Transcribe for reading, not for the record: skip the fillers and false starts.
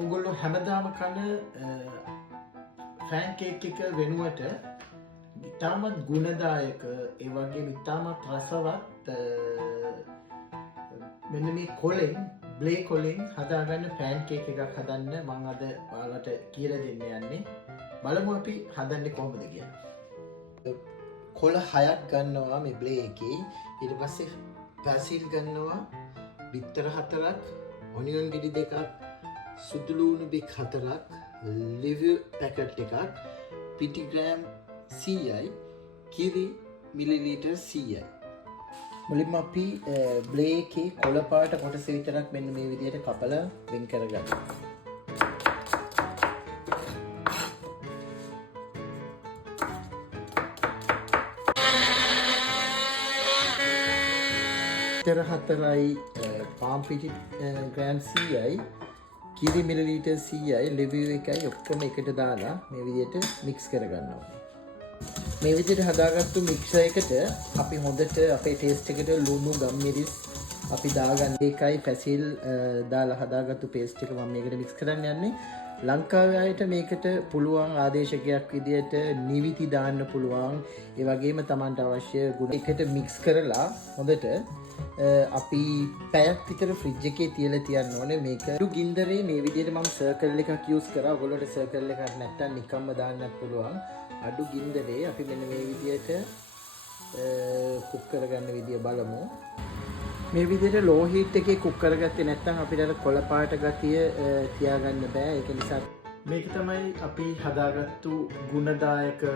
ඔගොල්ලෝ හැමදාම කන ෆෑන් කේක් එක වෙනුවට ඉතාමත් ගුණදායක ඒ වගේ ඉතාමත් රසවත් මෙන්න මේ කොලෙන් බ්ලේ කොලෙන් හදාගන්න ෆෑන් කේක් එකක් හදන්න මම අද ඔයාලට කියලා දෙන්න යන්නේ. බලමු අපි හදන්නේ කොහොමද කියලා. කොළ 6ක් ගන්නවා මේ බ්ලේ එකේ. ඊට පස්සේ පැසිල් ගන්නවා බිත්තර 4ක්, ඔනියන් ගෙඩි 2ක්, සුදු ලුණු බික් 4ක්, ලිවර් පැකට් එකක්, පිටි ග්‍රෑම් 100යි, කිරි මිලිලීටර් 100යි. මුලින්ම අපි බ්ලේ එකේ කොළ පාට කොටස විතරක් මෙන්න මේ විදිහට කපලා වෙන් කරගන්නවා. බිත්තර 4යි, පාම් පිටි ග්‍රෑම් 100යි, කිරි මිලිලීටර් 100යි, ලිවර් එකයි ඔක්කොම එකට දාලා මේ විදිහට මික්ස් කරගන්නවා. මේ විදිහට හදාගත්තු මික්සර් එකට අපි හොඳට අපේ ටේස්ට් එකට ලුණු ගම්මිරිස් අපි දාගන්න. ඒකයි පැසිල් දාලා හදාගත්තු පේස්ට් එක මම මේකට මික්ස් කරන්න යන්නේ. ලංකාවේ අයට මේකට පුළුවන් ආදේශකයක් විදිහට නිවිති දාන්න පුළුවන්. ඒ වගේම Tamanට අවශ්‍ය ගුණ එකට මික්ස් කරලා හොඳට අපි පැයක් විතර ෆ්‍රිජ් එකේ තියලා තියන්න ඕනේ. මේක ගින්දරේ මේ විදිහට මම සර්කල් එකක් යූස් කරා. ඔයගොල්ලෝට සර්කල් එකක් නැත්තම් නිකම්ම දාන්නත් පුළුවන්. අඩු ගින්දරේ අපි මෙන්න මේ විදිහට කුක් කරගන්න විදිය බලමු. මේ විදිහට ලෝ හීට් එකේ කුක් කරගත්තේ නැත්නම් අපිට අර කොළ පාට ගතිය තියාගන්න බෑ. ඒක නිසා මේක තමයි අපි හදාගත්තු ගුණදායක